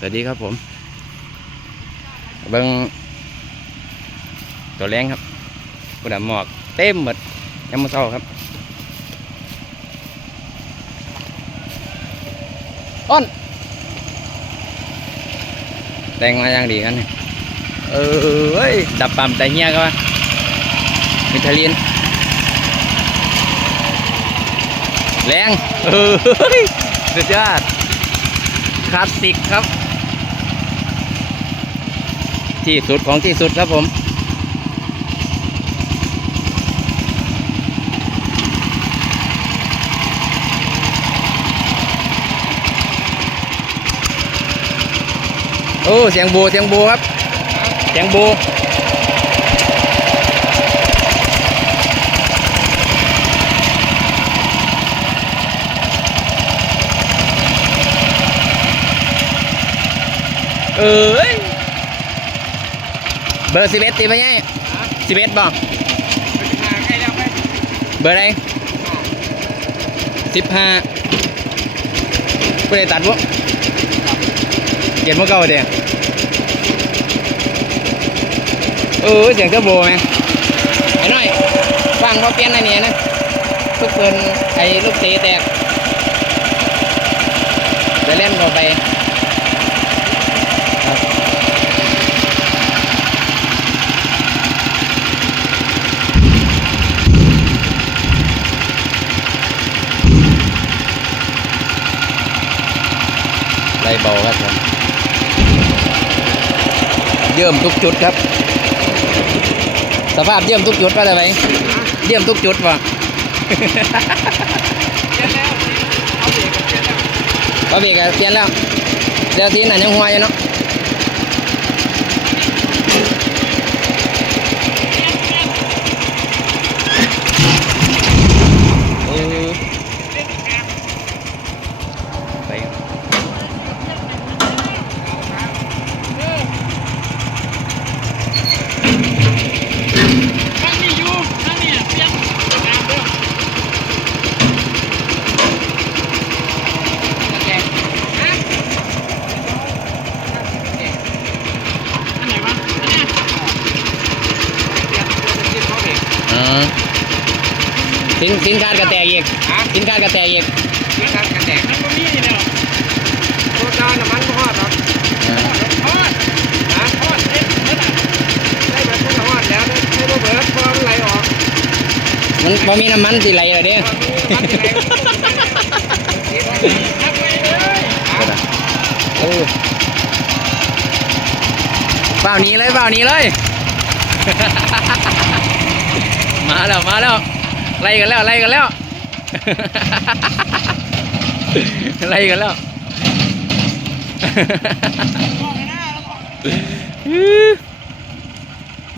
สวัสดีครับผมเบิ้งตัวแรงครับกระดาหมอกเต็มหมดยังมาเศร้าครับอ้นแดงมาอย่างดีกันนี่เออเอ้ยดับปั๊มแต่เฮียก็ว่ามิทาลินแรงเออเฮ้ยสุดยอดคลาสสิกครับ ที่สุดของที่สุดครับผมโอ้เสียงบูเสียงบูครับ เสียงบูเอ้ย เบอร์สิบเอ็ดตีไปไงสิบเอ็ดบ่ใกเบอร์อะไรสิบห้าไม่ได้ตัดวะเก็บมาเก่าเดียเออเสียงเทอร์โบไหมไอ้น้อยฟังเขาเปลี่ยนอะไรเนี่ยนะทุกคนไอ้ลูกเตะแตกไปเล่นเข้าไป ไล่เบาครับผมเยื่อมทุกจุดครับ สภาพเยี่ยมทุกจุดว่าอะไรไหมเยี่ยมทุกจุดว่ะเปลี่ยนแล้วเอาเบรกกับเปลี่ยนแล้วก็เบรกอะเปลี่ยนแล้วเดี๋ยวทีนั้นยังหัวอยู่เนาะเออไป ข้างนี้อยู่ข้างนี้เปลี่ยนตามเด้อแกะฮะอันไหนวะอันเนี้ยเปลี่ยนเปลี่ยนที่เขาเบรก อืม สินสินค้าดกระแตกอีกฮะสินค้าดกระแตกอีกนี่การกันแดกมันก็มีอยู่แล้วโคจรน่ะมันก็ฮอดหรอกอ่าฮอดฮะฮอดเอ๊ะเมื่อไหร่ได้แบบนี้ก็ฮอดแล้วได้ได้บ่เบิดเพราะมันไหลออก มันพอมีน้ำมันสิไหลเลยเด้มันสิไหลทักไปเลยฮะเออเปล่าหนี้เลยเปล่าหนี้เลย มาแล้วมาแล้วไล่กันแล้วไล่กันแล้วไล่กันแล้วอ